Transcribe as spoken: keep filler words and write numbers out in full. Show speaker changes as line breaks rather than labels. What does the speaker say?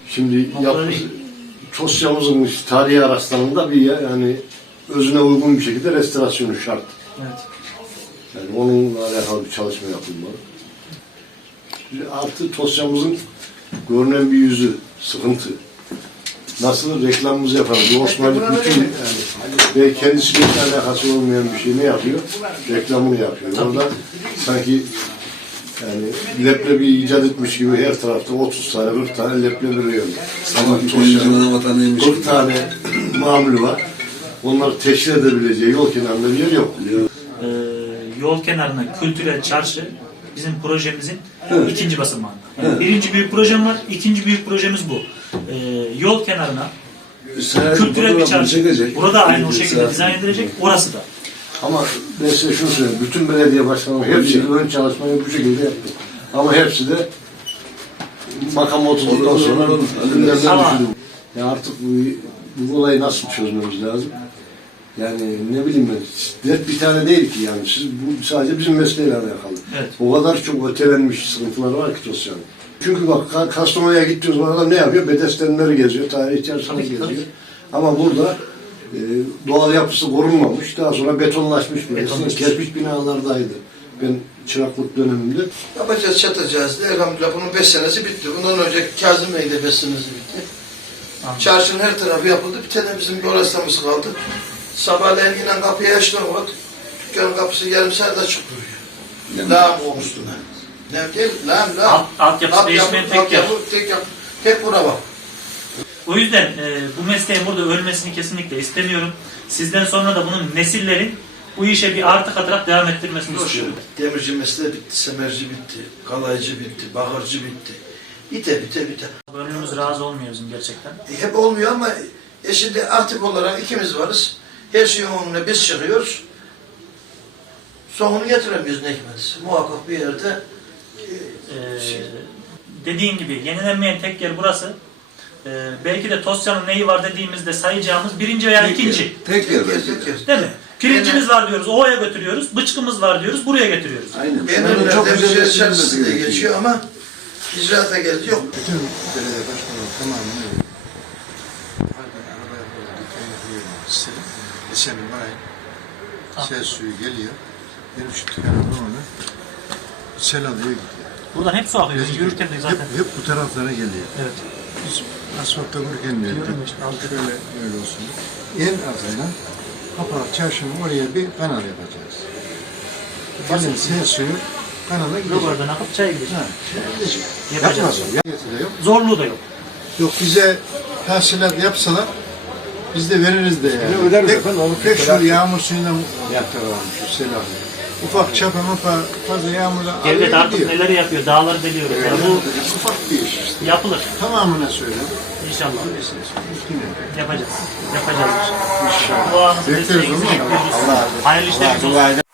Şimdi yapısı, Tosya'mızın tarihi araçlarında bir yani özüne uygun bir şekilde restorasyonu şart.
Evet.
Yani onunla alakalı bir çalışma yapılmalı. Artı Tosya'mızın görünen bir yüzü, sıkıntı. Nasıl reklamımızı yapalım? Bir Osmanlı bütün yani ve kendisiyle alakası olmayan bir şey ne yapıyor? Reklamını yapıyor. Orada sanki yani leblebi icat etmiş gibi her tarafta otuz tane, kırk tane leblebi veriyor. Ama Tosya'nın kırk tane mamülü var. Onları teşhir edebileceği yol kenarında bir yer yok.
Ee, yol kenarına kültürel çarşı bizim projemizin evet. ikinci basamağı. Yani evet. Birinci büyük projem var, ikinci büyük projemiz bu. Ee, yol kenarına Sen kültürel bir çarşı. Çekecek. Burada aynı o şekilde dizayn edilecek, orası da.
Ama ben size şunu söyleyeyim, bütün belediye başkanları hepsi ön çalışmayı bu şekilde yaptı. Ama hepsi de makam oturduktan sonra gündemden düşürdü. Ya artık bu, bu olayı nasıl çözmemiz lazım? Yani ne bileyim ben, dert bir tane değil ki yani, siz, bu sadece bizim mesleğiyle alakalı. Evet. O kadar çok ötelenmiş sıkıntılar var ki Tosya'nın. Çünkü bak Kastamonu'ya gittiğimiz adam ne yapıyor? Bedestenleri geziyor, tarihi çarşıları geziyor. Ama burada e, doğal yapısı korunmamış, daha sonra betonlaşmış, betonlaşmış. Kerpiç binalardaydı. Ben çıraklık döneminde.
Yapacağız, çatacağız. Elhamdülillah bunun beş senesi bitti. Bundan önce Kazım Bey'in de beş senesi bitti. Anladım. Çarşının her tarafı yapıldı. Bir tane bizim bir oraslamız kaldı. Sabahleyin yine kapıyı açtım bak. Dükkanın kapısı yarım saat açık duruyor. Lağım olmuştu. Ne değil? Lağım, lağım.
Alt, altyapısı değişmeyen tek
alt
yer.
Yapı, tek yapı. Tek buna bak.
O yüzden e, bu mesleğin burada ölmesini kesinlikle istemiyorum. Sizden sonra da bunun nesillerin bu işe bir artı katarak devam ettirmesini
Yok,
istiyorum.
Demirci mesleği bitti, semerci bitti, kalaycı bitti, bakırcı bitti. Bite bite bite.
Gönlümüz razı olmuyor bizim gerçekten.
E, hep olmuyor ama e şimdi aktif olarak ikimiz varız. Her şeyin önüne biz çıkıyoruz. Sonunu getiremiyoruz ne hikmetse. Muhakkak bir yerde e,
Ee,
şey.
Dediğin gibi yenilenmeyen tek yer burası. Ee, belki de Tosya'nın neyi var dediğimizde sayacağımız birinci veya
tek
ikinci.
Yer, tek yer, tek yer.
Değil mi? Pirincimiz var diyoruz, ovaya götürüyoruz. Bıçkımız var diyoruz, buraya getiriyoruz.
Aynen. Benim çok güzel içerisinde diye geçiyor ama icraata geldi yok.
Bütün belediye başkanları tamamını öyle. Arabaya koyuyor, dükkan yapıyor. Esenin var ay. Sel suyu geliyor. Benim şu dükkanım orada. Sel alıyor gidiyor.
Buradan hep su akıyor. Yürürken de zaten.
Hep, hep bu taraflara geliyor.
Evet.
Biz asfaltta vururken diyoruz. İşte, şöyle öyle olsun. En azından Kapalı Çarşı'nın oraya bir kanal yapacağız. Bizim sel suyu kanala gidecek.
Oradan akıp çay gidecek.
Ha, gidecek.
Yapacağız.
Yapmaz o. Yok.
Zorluğu da yok.
Yok bize tahsilat yapsalar biz de veririz de yani.
Ne öderiz
Pek,
efendim?
pek şu yağmur suyundan yaptıralım şu selam. Ufak çapa mapa fazla yağmurla
Devlet artık
gidiyor.
neler yapıyor, dağları deliyor.
Evet,
Yani bu
ufak bir iş işte.
yapılır.
Tamamına söyle.
İnşallah.
Üstüne.
Yapacağız. Yapacağız.
İnşallah.
Duamızı,
Bekleriz
desteğinizi
olur mu?
bekliyoruz.
Allah
Hayırlı işleriniz olsun.